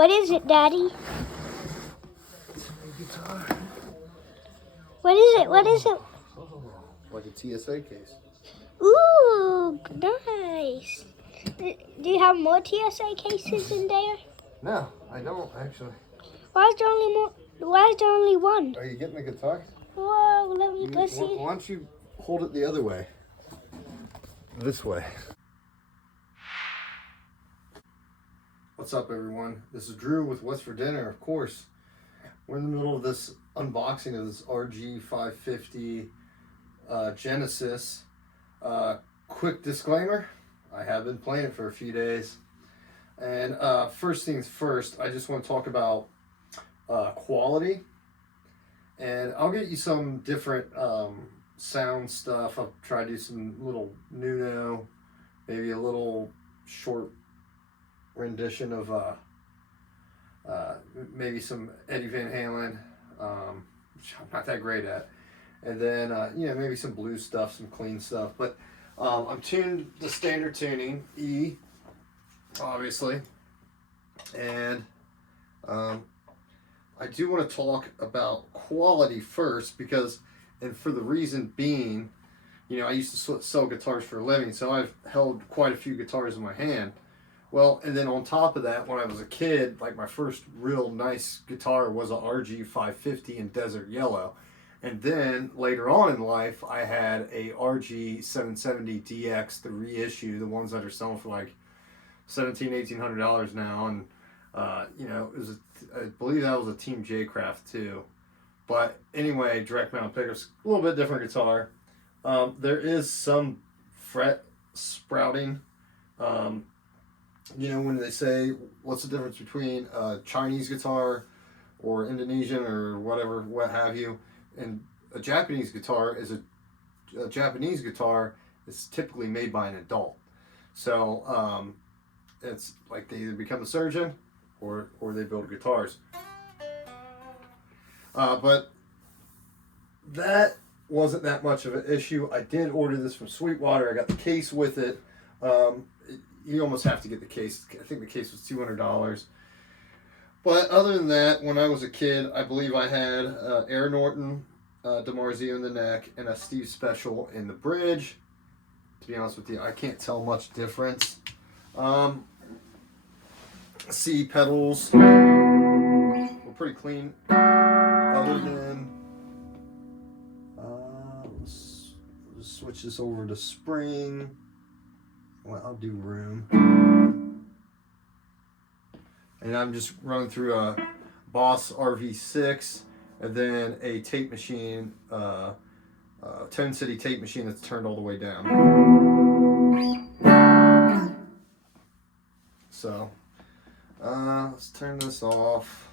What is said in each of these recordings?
What is it, Daddy? It's a guitar. What is it? What is it? Oh, like a TSA case. Ooh, nice. Do you have more TSA cases in there? No, I don't actually. Why is there only more? Why is there only one? Are you getting the guitar? Whoa, let me go see. Why don't you hold it the other way? This way. What's up, everyone? This is Drew with What's for Dinner, of course. We're in the middle of this unboxing of this RG 550 Genesis. Quick disclaimer, I have been playing it for a few days. And first things first, I just want to talk about quality. And I'll get you some different sound stuff. I'll try to do some little Nuno, maybe a little short rendition of maybe some Eddie Van Halen, which I'm not that great at. And then, maybe some blues stuff, some clean stuff. But I'm tuned the standard tuning, E, obviously. And I do want to talk about quality first because, and for the reason being, I used to sell guitars for a living, so I've held quite a few guitars in my hand. Well, and then on top of that, when I was a kid, like my first real nice guitar was a RG 550 in desert yellow. And then later on in life, I had a RG 770 DX, the reissue, the ones that are selling for like $1,800 now. And, it was I believe that was a Team J Craft too. But anyway, direct mount pickups, a little bit different guitar. There is some fret sprouting. When they say, what's the difference between a Chinese guitar or Indonesian or whatever, what have you, and a Japanese guitar is a Japanese guitar is typically made by an adult. So it's like they either become a surgeon or they build guitars. But that wasn't that much of an issue. I did order this from Sweetwater. I got the case with it. You almost have to get the case. I think the case was $200. But other than that, when I was a kid, I believe I had Air Norton DiMarzio in the neck and a Steve Special in the bridge. To be honest with you, I can't tell much difference. C pedals were pretty clean, other than let's switch this over to spring. Well, I'll do room. And I'm just running through a Boss RV6 and then a tape machine, Tone City tape machine that's turned all the way down. So, let's turn this off.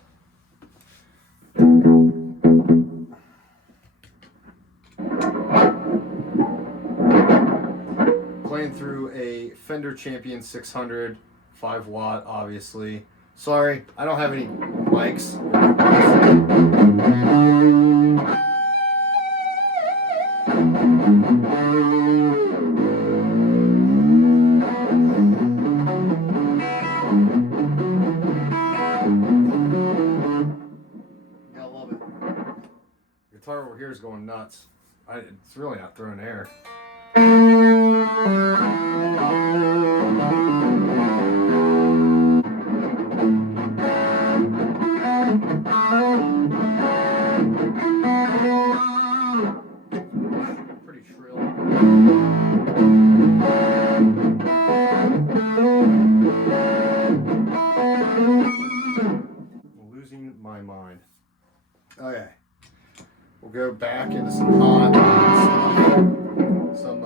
Playing through a Fender Champion 600, 5-watt, obviously. Sorry, I don't have any mics. I love it. The guitar over here is going nuts. It's really not throwing air. Pretty shrill. Losing my mind. Okay. We'll go back into some hot stuff. Some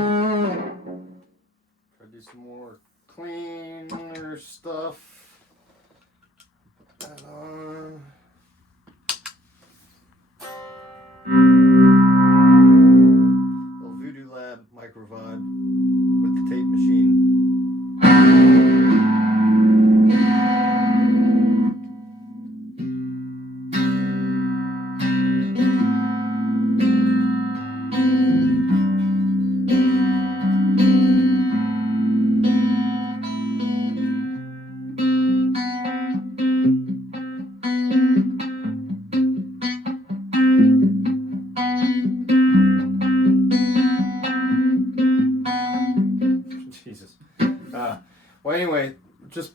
Try to do some more cleaner stuff. Put that on. Little Voodoo Lab micro vibe with the tape machine. Jesus. Well, anyway, just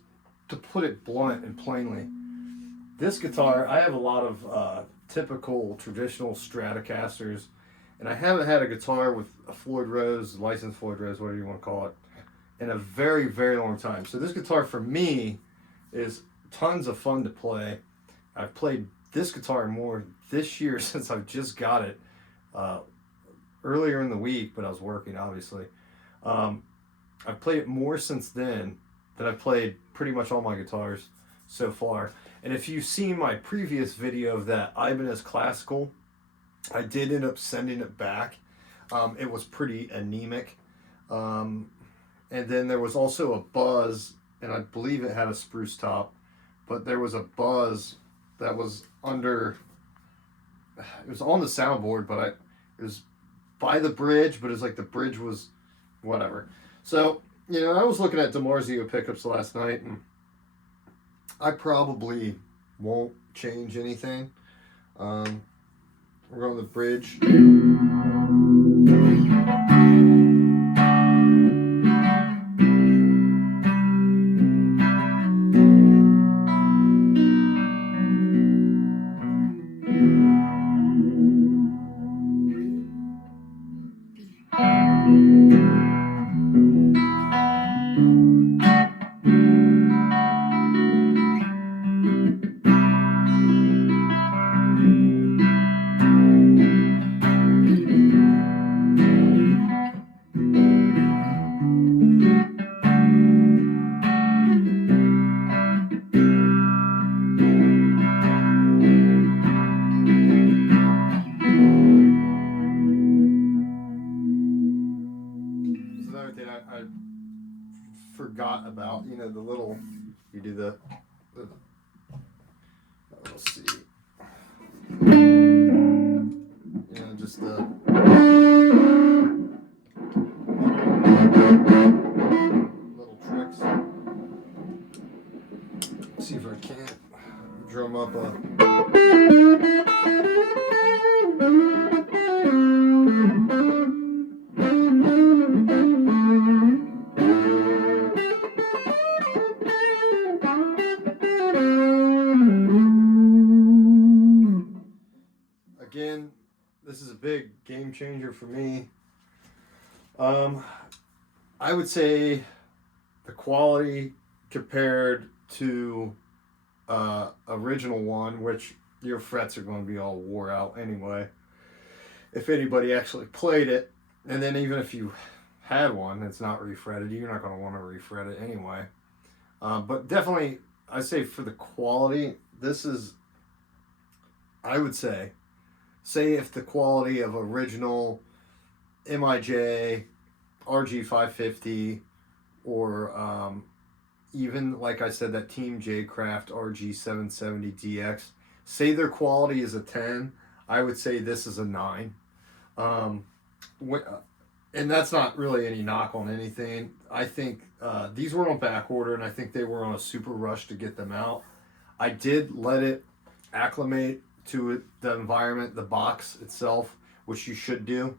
to put it blunt and plainly, this guitar, I have a lot of typical traditional Stratocasters, and I haven't had a guitar with a Floyd Rose, licensed Floyd Rose, whatever you want to call it, in a very, very long time. So this guitar for me is tons of fun to play. I've played this guitar more this year since I've just got it. Earlier in the week, but I was working, obviously. I've played it more since then than I've played pretty much all my guitars so far. And if you've seen my previous video of that Ibanez Classical, I did end up sending it back. It was pretty anemic. And then there was also a Buzz, and I believe it had a spruce top, but there was a Buzz that was under, it was on the soundboard, but it was by the bridge, but it's like the bridge was whatever. So, you know, I was looking at DiMarzio pickups last night, and I probably won't change anything. We're going to the bridge. Another thing I forgot about, you know, the little, you do the let's see, you know, just the little tricks. Let's see if I can't drum up a Again, this is a big game changer for me. I would say the quality compared to original one, which your frets are going to be all wore out anyway, if anybody actually played it. And then even if you had one that's not refretted, you're not going to want to refret it anyway. But definitely, I say for the quality, this is, I would say if the quality of original MIJ RG 550 or even, like I said, that Team J Craft RG 770 DX, say their quality is a 10, I would say this is a 9. And that's not really any knock on anything. I think these were on back order, and I think they were on a super rush to get them out. I did let it acclimate to the environment, the box itself, which you should do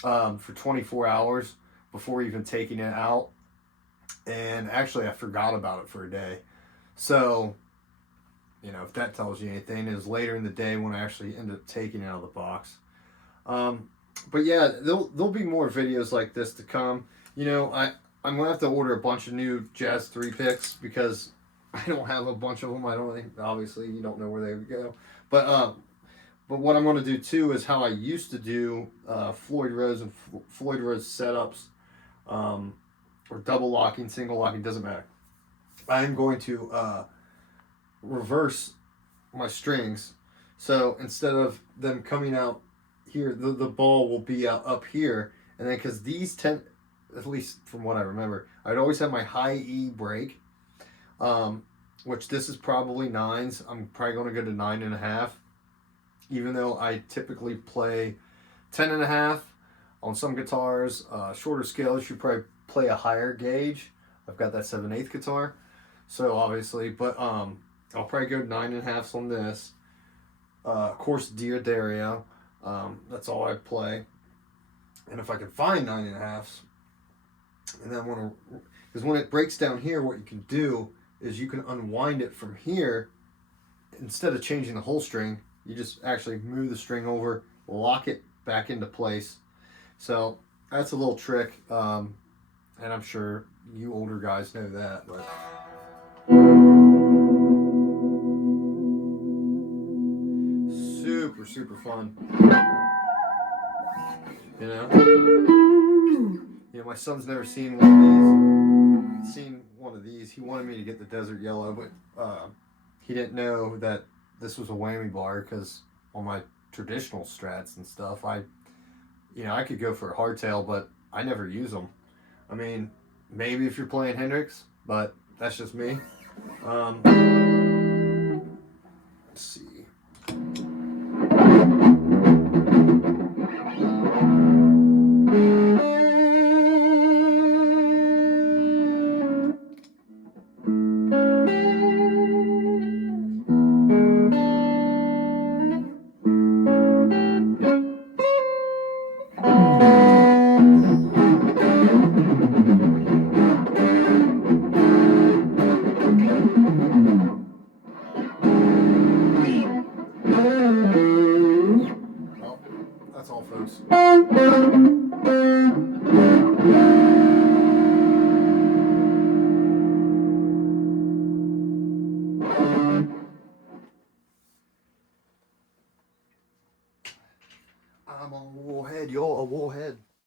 for 24 hours before even taking it out. And actually, I forgot about it for a day. So, you know, if that tells you anything, it was later in the day when I actually ended up taking it out of the box. But yeah, there'll be more videos like this to come. You know, I'm going to have to order a bunch of new Jazz 3 picks because I don't have a bunch of them. I don't think, obviously, you don't know where they would go. But But what I'm going to do too is how I used to do Floyd Rose and Floyd Rose setups, or double locking, single locking, doesn't matter. I'm going to reverse my strings. So instead of them coming out here, the ball will be out up here. And then because these tend, at least from what I remember, I'd always have my high E break, which this is probably 9s. I'm probably going to go to 9.5, even though I typically play 10.5 on some guitars. Shorter scales, you probably play a higher gauge. I've got that 7/8 guitar, so obviously, but I'll probably go 9.5s on this. Of course, Diodario. That's all I play. And if I can find 9.5s, and then because when it breaks down here, what you can do is you can unwind it from here. Instead of changing the whole string, you just actually move the string over, lock it back into place. So that's a little trick, and I'm sure you older guys know that, but super fun. You know, my son's never seen one of these. He wanted me to get the Desert Yellow, but he didn't know that this was a whammy bar, because on my traditional Strats and stuff, I could go for a hardtail, but I never use them. I mean, maybe if you're playing Hendrix, but that's just me. Let's see.